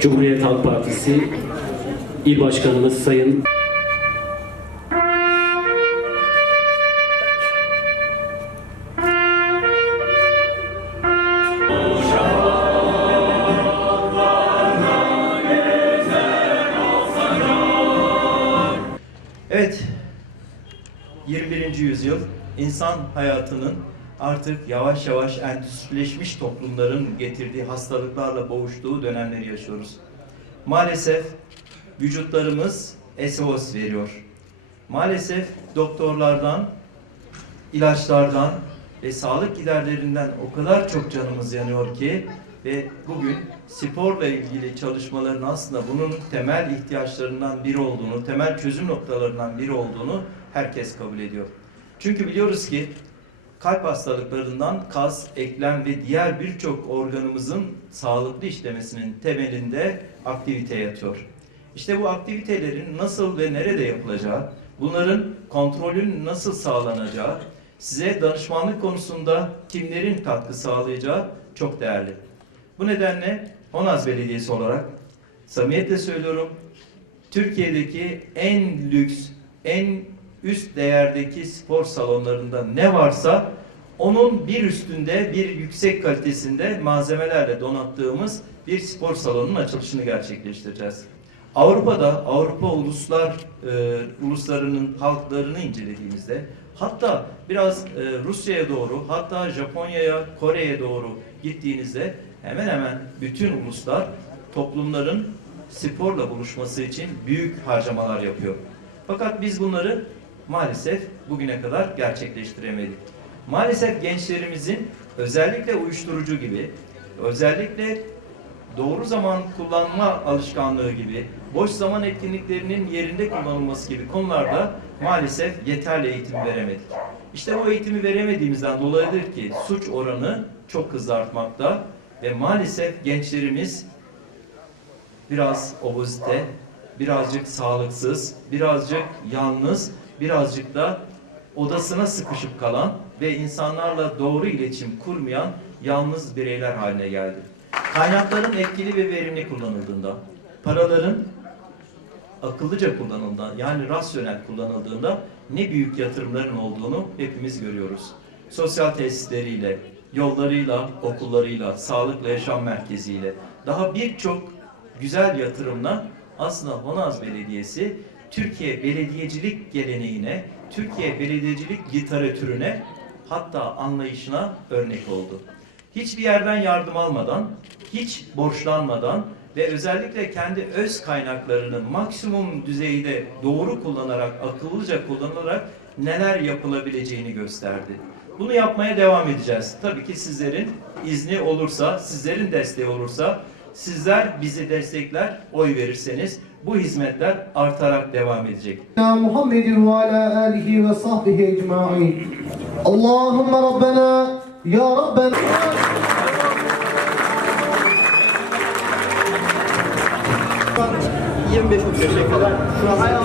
Cumhuriyet Halk Partisi İl Başkanımız Sayın Evet, 21. yüzyıl insan hayatının artık yavaş yavaş endüstrileşmiş toplumların getirdiği hastalıklarla boğuştuğu dönemleri yaşıyoruz. Maalesef vücutlarımız SOS veriyor. Maalesef doktorlardan, ilaçlardan ve sağlık giderlerinden o kadar çok canımız yanıyor ki ve bugün sporla ilgili çalışmaların aslında bunun temel ihtiyaçlarından biri olduğunu, temel çözüm noktalarından biri olduğunu herkes kabul ediyor. Çünkü biliyoruz ki kalp hastalıklarından kas, eklem ve diğer birçok organımızın sağlıklı işlemesinin temelinde aktivite yatıyor. İşte bu aktivitelerin nasıl ve nerede yapılacağı, bunların kontrolün nasıl sağlanacağı, size danışmanlık konusunda kimlerin katkı sağlayacağı çok değerli. Bu nedenle Honaz Belediyesi olarak samimiyetle söylüyorum, Türkiye'deki en lüks, en üst değerdeki spor salonlarında ne varsa onun bir üstünde, bir yüksek kalitesinde malzemelerle donattığımız bir spor salonunun açılışını gerçekleştireceğiz. Avrupa'da, Avrupa uluslar e, uluslarının halklarını incelediğimizde, hatta biraz e, Rusya'ya doğru, hatta Japonya'ya, Kore'ye doğru gittiğinizde hemen hemen bütün uluslar toplumların sporla buluşması için büyük harcamalar yapıyor. Fakat biz bunları maalesef bugüne kadar gerçekleştiremedik. Maalesef gençlerimizin özellikle uyuşturucu gibi, özellikle doğru zaman kullanma alışkanlığı gibi, boş zaman etkinliklerinin yerinde kullanılması gibi konularda maalesef yeterli eğitim veremedik. İşte bu eğitimi veremediğimizden dolayıdır ki suç oranı çok hızlı artmakta ve maalesef gençlerimiz biraz obezite, birazcık sağlıksız, birazcık yalnız, birazcık da odasına sıkışıp kalan ve insanlarla doğru iletişim kurmayan yalnız bireyler haline geldi. Kaynakların etkili ve verimli kullanıldığında, paraların akıllıca kullanıldığında, yani rasyonel kullanıldığında ne büyük yatırımların olduğunu hepimiz görüyoruz. Sosyal tesisleriyle, yollarıyla, okullarıyla, sağlıklı yaşam merkeziyle, daha birçok güzel yatırımla aslında Honaz Belediyesi Türkiye belediyecilik geleneğine, Türkiye belediyecilik literatürüne hatta anlayışına örnek oldu. Hiçbir yerden yardım almadan, hiç borçlanmadan ve özellikle kendi öz kaynaklarını maksimum düzeyde doğru kullanarak, akıllıca kullanarak neler yapılabileceğini gösterdi. Bunu yapmaya devam edeceğiz. Tabii ki sizlerin izni olursa, sizlerin desteği olursa, sizler bizi destekler, oy verirseniz bu hizmetler artarak devam edecek. Muhammedin ve ala alihi ve sahbihi ecma'in. Allahümme Rabbena ya Rabbena. kadar şuraya